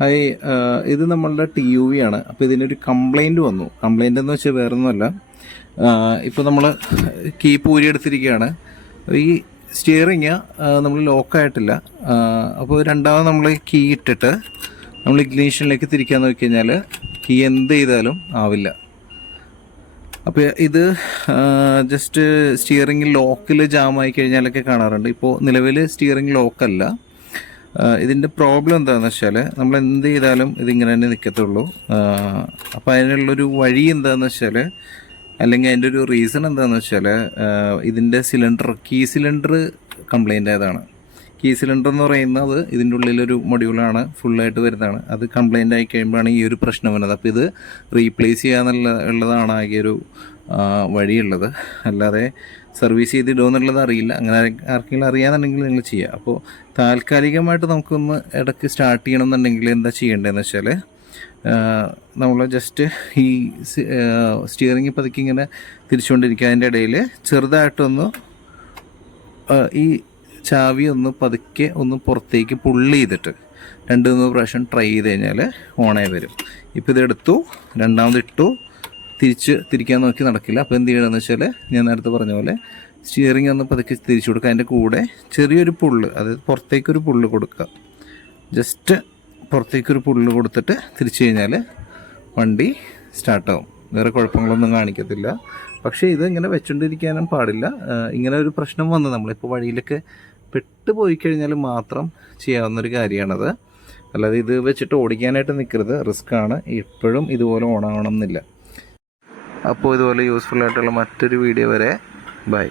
Hi, ഇത് നമ്മളുടെ TUV ആണ്. അപ്പോൾ ഇതിനൊരു കംപ്ലൈൻറ്റ് വന്നു. കംപ്ലൈൻ്റ് എന്ന് വെച്ചാൽ വേറെ ഒന്നുമല്ല. ഇപ്പോൾ നമ്മൾ കീ ഊരിയെടുത്തിരിക്കുകയാണ്. ഈ സ്റ്റിയറിങ് നമ്മൾ ലോക്കായിട്ടില്ല. അപ്പോൾ രണ്ടാമത് നമ്മൾ കീ ഇട്ടിട്ട് നമ്മൾ ഇഗ്നീഷനിലേക്ക് തിരിക്കാൻ നോക്കി കഴിഞ്ഞാൽ കീ എന്ത് ചെയ്താലും ആവില്ല. അപ്പോൾ ഇത് ജസ്റ്റ് സ്റ്റിയറിങ് ലോക്കിൽ ജാമായി കഴിഞ്ഞാലൊക്കെ കാണാറുണ്ട്. ഇപ്പോൾ നിലവിൽ സ്റ്റിയറിങ് ലോക്കല്ല. ഇതിൻ്റെ പ്രോബ്ലം എന്താണെന്ന് വെച്ചാൽ നമ്മൾ എന്ത് ചെയ്താലും ഇതിങ്ങനെ തന്നെ നിൽക്കത്തുള്ളൂ. അപ്പോൾ അതിനുള്ളൊരു വഴി എന്താണെന്ന് വെച്ചാൽ, അല്ലെങ്കിൽ അതിൻ്റെ ഒരു റീസൺ എന്താണെന്ന് വെച്ചാൽ, ഇതിൻ്റെ കീ സിലിണ്ടർ കംപ്ലൈൻ്റ് ആയതാണ്. കീ സിലിണ്ടർ എന്ന് പറയുന്നത് ഇതിൻ്റെ ഉള്ളിലൊരു മൊഡ്യൂളാണ്, ഫുള്ളായിട്ട് വരുന്നതാണ്. അത് കംപ്ലൈൻ്റ് ആയി കഴിയുമ്പോഴാണ് ഈ ഒരു പ്രശ്നം വരുന്നത്. അപ്പോൾ ഇത് റീപ്ലേസ് ചെയ്യാന്നുള്ളതാണ് ആകെ ഒരു വഴിയുള്ളത്. അല്ലാതെ സർവീസ് ചെയ്തിടുമോ എന്നുള്ളത് അറിയില്ല. അങ്ങനെ ആർക്കെങ്കിലും അറിയാമെന്നുണ്ടെങ്കിൽ നിങ്ങൾ ചെയ്യുക. അപ്പോൾ താൽക്കാലികമായിട്ട് നമുക്കൊന്ന് ഇടയ്ക്ക് സ്റ്റാർട്ട് ചെയ്യണമെന്നുണ്ടെങ്കിൽ എന്താ ചെയ്യേണ്ടതെന്ന് വെച്ചാൽ, നമ്മൾ ജസ്റ്റ് ഈ സ്റ്റിയറിംഗ് പതുക്കെ ഇങ്ങനെ തിരിച്ചുകൊണ്ടിരിക്കുക. അതിൻ്റെ ഇടയിൽ ചെറുതായിട്ടൊന്ന് ഈ ചാവി ഒന്ന് പതുക്കെ ഒന്ന് പുറത്തേക്ക് പുള്ളി ചെയ്തിട്ട് 2-3 പ്രാവശ്യം ട്രൈ ചെയ്ത് കഴിഞ്ഞാൽ ഓണായി വരും. ഇപ്പോൾ ഇതെടുത്തു, രണ്ടാമത് ഇട്ടു, തിരിക്കാൻ നോക്കി നടക്കില്ല. അപ്പോൾ എന്ത് ചെയ്യണമെന്ന് വെച്ചാൽ, ഞാൻ നേരത്തെ പറഞ്ഞ പോലെ സ്റ്റിയറിംഗ് ഒന്ന് പതുക്കെ തിരിച്ചു കൊടുക്കുക. അതിൻ്റെ കൂടെ ചെറിയൊരു പുള്ള്, അതായത് പുറത്തേക്കൊരു പുള്ള് കൊടുക്കുക. ജസ്റ്റ് പുറത്തേക്കൊരു പുള്ള് കൊടുത്തിട്ട് തിരിച്ചു കഴിഞ്ഞാൽ വണ്ടി സ്റ്റാർട്ടാവും. വേറെ കുഴപ്പങ്ങളൊന്നും കാണിക്കത്തില്ല. പക്ഷേ ഇത് ഇങ്ങനെ വെച്ചുകൊണ്ടിരിക്കാനും പാടില്ല. ഇങ്ങനെ ഒരു പ്രശ്നം വന്ന് നമ്മളിപ്പോൾ വഴിയിലൊക്കെ പെട്ടുപോയി കഴിഞ്ഞാൽ മാത്രം ചെയ്യാവുന്നൊരു കാര്യമാണത്. അല്ലാതെ ഇത് വെച്ചിട്ട് ഓടിക്കാനായിട്ട് നിൽക്കരുത്, റിസ്ക്കാണ്. എപ്പോഴും ഇതുപോലെ ഓണാവണം എന്നില്ല. അപ്പോൾ ഇതുപോലെ യൂസ്ഫുൾ ആയിട്ടുള്ള മറ്റൊരു വീഡിയോ വരെ ബൈ.